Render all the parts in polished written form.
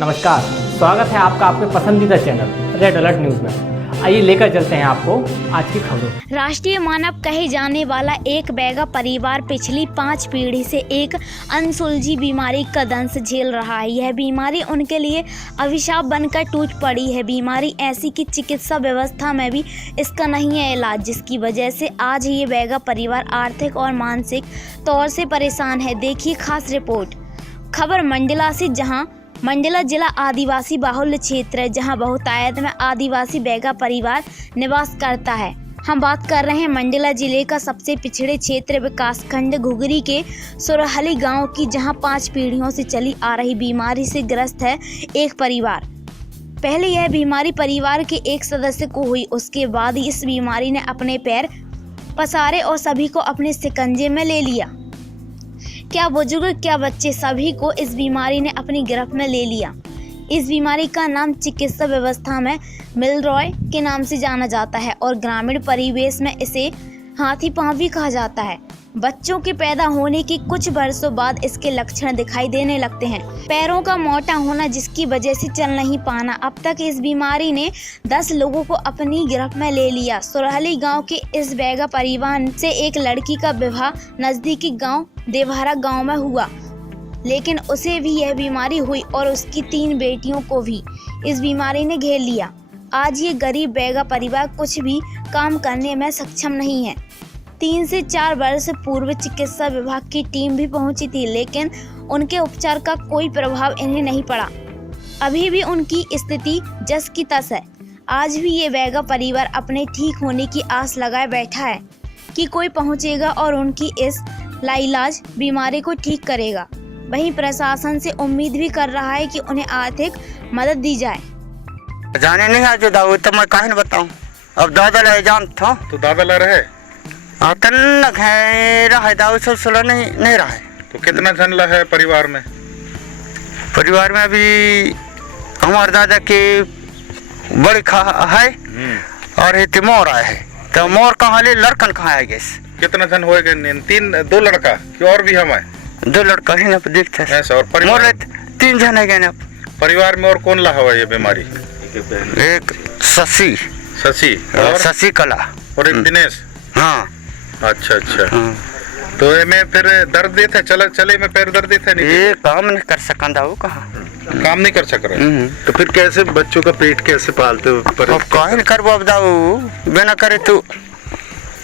नमस्कार, स्वागत है आपका आपके पसंदीदा चैनल रेड अलर्ट न्यूज़ में। आइए लेकर चलते हैं आपको आज की खबरों। राष्ट्रीय मानव कहे जाने वाला एक बैगा परिवार पिछली 5 पीढ़ी से एक अनसुलझी बीमारी का दंश झेल रहा है। यह बीमारी उनके लिए अभिशाप बनकर टूट पड़ी है। बीमारी ऐसी कि चिकित्सा व्यवस्था में भी इसका नहीं है इलाज, जिसकी वजह से आज ये बैगा परिवार आर्थिक और मानसिक तौर से परेशान है। देखिए खास रिपोर्ट। खबर मंडला से, जहां मंडला जिला आदिवासी बाहुल्य क्षेत्र है, जहां बहुतायत में आदिवासी बैगा परिवार निवास करता है। हम बात कर रहे हैं मंडला जिले का सबसे पिछड़े क्षेत्र विकासखंड घुघरी के सुरहली गांव की, जहां 5 पीढ़ियों से चली आ रही बीमारी से ग्रस्त है एक परिवार। पहले यह बीमारी परिवार के एक सदस्य को हुई, उसके बाद इस बीमारी ने अपने पैर पसारे और सभी को अपने शिकंजे में ले लिया। क्या बुजुर्ग क्या बच्चे, सभी को इस बीमारी ने अपनी गिरफ्त में ले लिया। इस बीमारी का नाम चिकित्सा व्यवस्था में मिलरॉय के नाम से जाना जाता है और ग्रामीण परिवेश में इसे हाथी पांव भी कहा जाता है। बच्चों के पैदा होने के कुछ वर्षों बाद इसके लक्षण दिखाई देने लगते हैं। पैरों का मोटा होना, जिसकी वजह से चल नहीं पाना। अब तक इस बीमारी ने 10 लोगों को अपनी गिरफ्त में ले लिया। सुरहली गांव के इस बैगा परिवार से एक लड़की का विवाह नजदीकी गांव देवहरा गांव में हुआ, लेकिन उसे भी यह बीमारी हुई और उसकी 3 बेटियों को भी इस बीमारी ने घेर लिया। आज ये गरीब बैगा परिवार कुछ भी काम करने में सक्षम नहीं है। 3 से 4 वर्ष पूर्व चिकित्सा विभाग की टीम भी पहुंची थी, लेकिन उनके उपचार का कोई प्रभाव इन्हें नहीं पड़ा। अभी भी उनकी स्थिति जस की तस है। आज भी ये बैगा परिवार अपने ठीक होने की आस लगाए बैठा है कि कोई पहुंचेगा और उनकी इस लाइलाज बीमारी को ठीक करेगा। वहीं प्रशासन से उम्मीद भी कर रहा है कि उन्हें आर्थिक मदद दी जाए। जाने नहीं आज दाऊ तो मैं काहे न बताऊं। अब दादा ले जान था तो दादा ला रहे तन्नक है रहा दाऊ सिलसिला नहीं रहा है। तो कितना जन ला है परिवार में? परिवार में अभी हमारे दादा की बड़ी खा है और ये मोर आया है। तो मोर कहाँ ले लड़कन कहाँ है गैस? कितना जन होएगा? 2 लड़का कि और भी हम है? 2 लड़का है ना दिखता है। और परिवार मोर 3 जन है ना परिवार में। और कौन ला हुआ ये बीमारी? एक शशि और शशि कला और एक दिनेश। हाँ अच्छा तो में फिर दर्द देता चले में पैर दर्द देता नहीं? ये काम नहीं कर सका दाऊ कहाँ काम नहीं कर सक रहे। तो फिर कैसे बच्चों का पेट कैसे पालते हो? अब काहे कर अब दाऊ बिना करे तू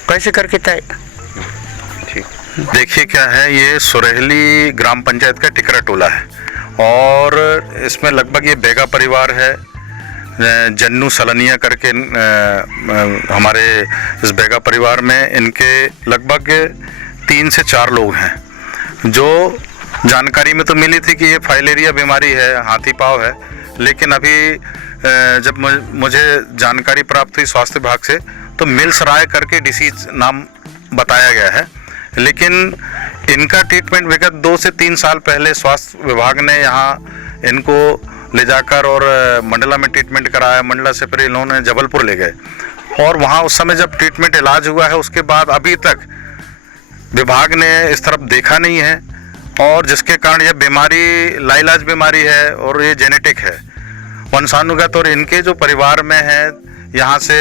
कैसे करके तय। देखिए क्या है, ये सुरहली ग्राम पंचायत का टिकरा टोला है और इसमें लगभग ये बैगा परिवार है। जन्नू सलनिया करके हमारे इस बैगा परिवार में इनके लगभग 3 से 4 लोग हैं। जो जानकारी में तो मिली थी कि ये फाइलेरिया बीमारी है, हाथी पाँव है, लेकिन अभी जब मुझे जानकारी प्राप्त हुई स्वास्थ्य विभाग से तो मिल्सराय करके डिसीज नाम बताया गया है। लेकिन इनका ट्रीटमेंट विगत 2 से 3 साल पहले स्वास्थ्य विभाग ने यहाँ इनको ले जाकर और मंडला में ट्रीटमेंट कराया। मंडला से फिर इन्होंने जबलपुर ले गए और वहाँ उस समय जब ट्रीटमेंट इलाज हुआ है उसके बाद अभी तक विभाग ने इस तरफ देखा नहीं है, और जिसके कारण यह बीमारी लाइलाज बीमारी है और ये जेनेटिक है वंशानुगत। और इनके जो परिवार में है यहाँ से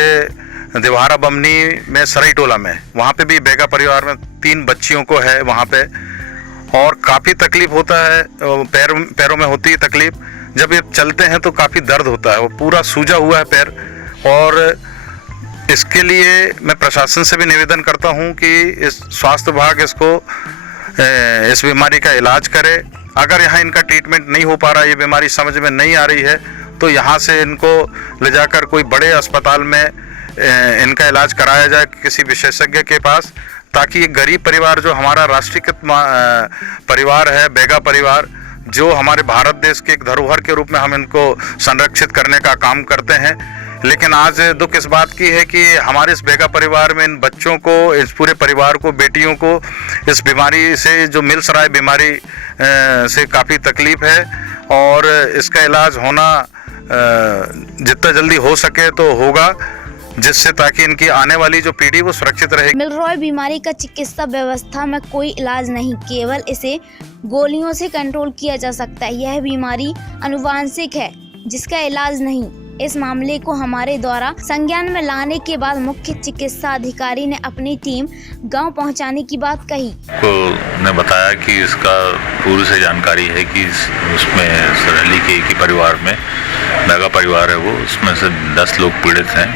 देवहरा बमनी में सरई टोला में, वहाँ पे भी बैगा परिवार में 3 बच्चियों को है वहाँ पे, और काफ़ी तकलीफ होता है। पैरों में होती है तकलीफ। जब ये चलते हैं तो काफ़ी दर्द होता है, वो पूरा सूजा हुआ है पैर। और इसके लिए मैं प्रशासन से भी निवेदन करता हूँ कि इस स्वास्थ्य विभाग इसको इस बीमारी का इलाज करे। अगर यहाँ इनका ट्रीटमेंट नहीं हो पा रहा, ये बीमारी समझ में नहीं आ रही है, तो यहाँ से इनको ले जाकर कोई बड़े अस्पताल में इनका इलाज कराया जाए किसी विशेषज्ञ के पास, ताकि ये गरीब परिवार जो हमारा राष्ट्रीयकृत परिवार है, बैगा परिवार, जो हमारे भारत देश के एक धरोहर के रूप में हम इनको संरक्षित करने का काम करते हैं। लेकिन आज दुख इस बात की है कि हमारे इस बैगा परिवार में इन बच्चों को, इस पूरे परिवार को, बेटियों को इस बीमारी से, जो मिल्सराय बीमारी से काफ़ी तकलीफ है, और इसका इलाज होना जितना जल्दी हो सके तो होगा। जिससे ताकि इनकी आने वाली जो पीढ़ी वो सुरक्षित रहे। मिलरॉय बीमारी का चिकित्सा व्यवस्था में कोई इलाज नहीं, केवल इसे गोलियों से कंट्रोल किया जा सकता है। यह बीमारी आनुवांशिक है जिसका इलाज नहीं। इस मामले को हमारे द्वारा संज्ञान में लाने के बाद मुख्य चिकित्सा अधिकारी ने अपनी टीम गांव पहुंचाने की बात कही। को ने बताया कि इसका पूर्व से जानकारी है कि उसमें सरेली के एक ही परिवार में बैगा परिवार है, वो उसमें से 10 लोग पीड़ित हैं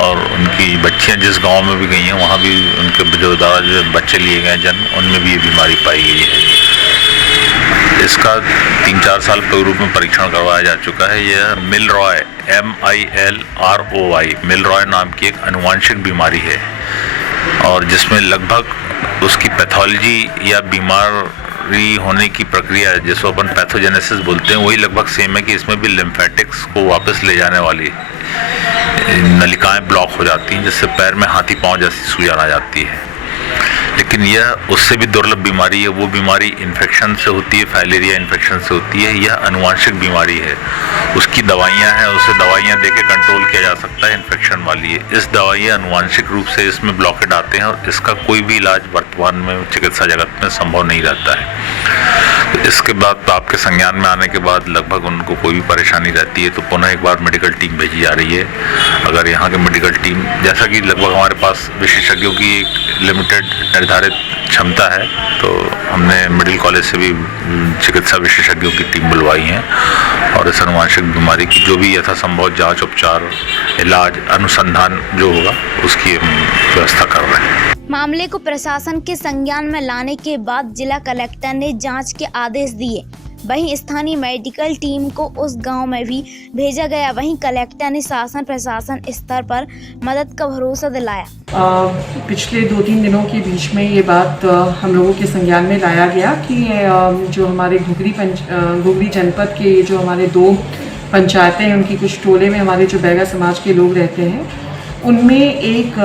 और उनकी बच्चियां जिस गांव में भी गई हैं वहां भी उनके जो बच्चे लिए गए जन्म, उनमें भी ये बीमारी पाई गई है। इसका 3-4 साल पूर्व में परीक्षण करवाया जा चुका है। यह मिलरॉय MILROY मिलरॉय नाम की एक आनुवांशिक बीमारी है और जिसमें लगभग उसकी पैथोलॉजी या बीमारी होने की प्रक्रिया जिसको अपन पैथोजेनेसिस बोलते हैं वही लगभग सेम है कि इसमें भी लिम्फेटिक्स को वापस ले जाने वाली नलिकाएं ब्लॉक हो जाती हैं जिससे पैर में हाथी पांव जैसी सूजन आ जाती है। लेकिन यह उससे भी दुर्लभ बीमारी है। वो बीमारी इन्फेक्शन से होती है, फाइलेरिया इन्फेक्शन से होती है। यह आनुवांशिक बीमारी है, उसकी दवाइयाँ हैं, उसे दवाइयाँ देके कंट्रोल किया जा सकता है। इन्फेक्शन वाली है, इस दवाइयाँ आनुवांशिक रूप से इसमें ब्लॉकेड आते हैं और इसका कोई भी इलाज वर्तमान में चिकित्सा जगत में संभव नहीं रहता है। तो इसके बाद आपके संज्ञान में आने के बाद लगभग उनको कोई भी परेशानी रहती है तो पुनः एक बार मेडिकल टीम भेजी जा रही है। अगर यहाँ के मेडिकल टीम, जैसा कि लगभग हमारे पास विशेषज्ञों की एक लिमिटेड निर्धारित क्षमता है, तो हमने मेडिकल कॉलेज से भी चिकित्सा विशेषज्ञों की टीम बुलवाई है और इस आनुवांशिक बीमारी की जो भी यथासंभव जांच, उपचार, इलाज, अनुसंधान जो होगा उसकी हम व्यवस्था कर रहे हैं। मामले को प्रशासन के संज्ञान में लाने के बाद जिला कलेक्टर ने जांच के आदेश दिए। वहीं स्थानीय मेडिकल टीम को उस गांव में भी भेजा गया। वहीं कलेक्टर ने शासन प्रशासन स्तर पर मदद का भरोसा दिलाया। पिछले 2-3 दिनों के बीच में ये बात हम लोगों के संज्ञान में लाया गया कि जो हमारे घुघरी जनपद के जो हमारे 2 पंचायतें हैं उनकी कुछ टोले में हमारे जो बैगा समाज के लोग रहते हैं उनमें एक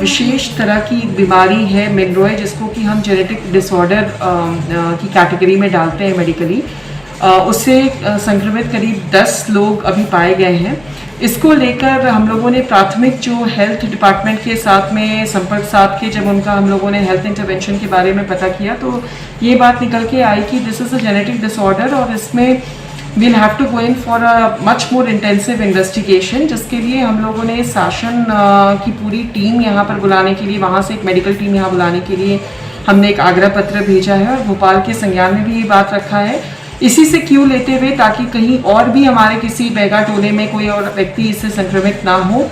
विशेष तरह की बीमारी है मिलरॉय, जिसको कि हम जेनेटिक डिसऑर्डर की कैटेगरी में डालते हैं मेडिकली। उससे संक्रमित करीब 10 लोग अभी पाए गए हैं। इसको लेकर हम लोगों ने प्राथमिक जो हेल्थ डिपार्टमेंट के साथ में संपर्क साध के जब उनका हम लोगों ने हेल्थ इंटरवेंशन के बारे में पता किया तो ये बात निकल के आई कि this is a genetic disorder और इसमें we'll have to go in for a much more intensive investigation, जिसके लिए हम लोगों ने शासन की पूरी टीम यहाँ पर बुलाने के लिए, वहाँ से एक मेडिकल टीम यहाँ बुलाने के लिए हमने एक आग्रह पत्र भेजा है और भोपाल के संज्ञान में भी ये बात रखा है। इसी से क्यों लेते हुए ताकि कहीं और भी हमारे किसी बैगा टोले में कोई और व्यक्ति इससे संक्रमित ना हो,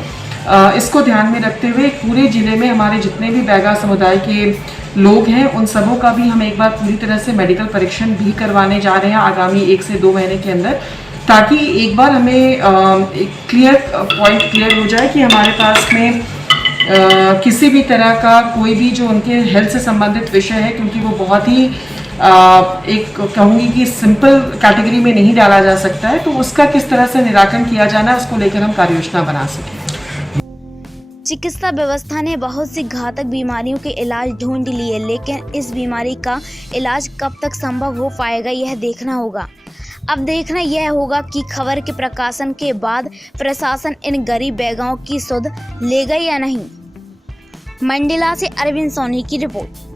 इसको ध्यान में रखते हुए पूरे ज़िले में हमारे जितने भी बैगा समुदाय के लोग हैं उन सबों का भी हम एक बार पूरी तरह से मेडिकल परीक्षण भी करवाने जा रहे हैं आगामी 1 से 2 महीने के अंदर, ताकि एक बार हमें एक पॉइंट क्लियर हो जाए कि हमारे पास में किसी भी तरह का कोई भी जो उनके हेल्थ से संबंधित विषय है, क्योंकि वो बहुत ही एक कहूँगी कि सिंपल कैटेगरी में नहीं डाला जा सकता है, तो उसका किस तरह से निराकरण किया जाना है उसको लेकर हम कार्ययोजना बना सकें। चिकित्सा व्यवस्था ने बहुत सी घातक बीमारियों के इलाज ढूंढ लिए, लेकिन इस बीमारी का इलाज कब तक संभव हो पाएगा यह देखना होगा। अब देखना यह होगा कि खबर के प्रकाशन के बाद प्रशासन इन गरीब बैगाओं की सुध लेगा या नहीं। मंडला से अरविंद सोनी की रिपोर्ट।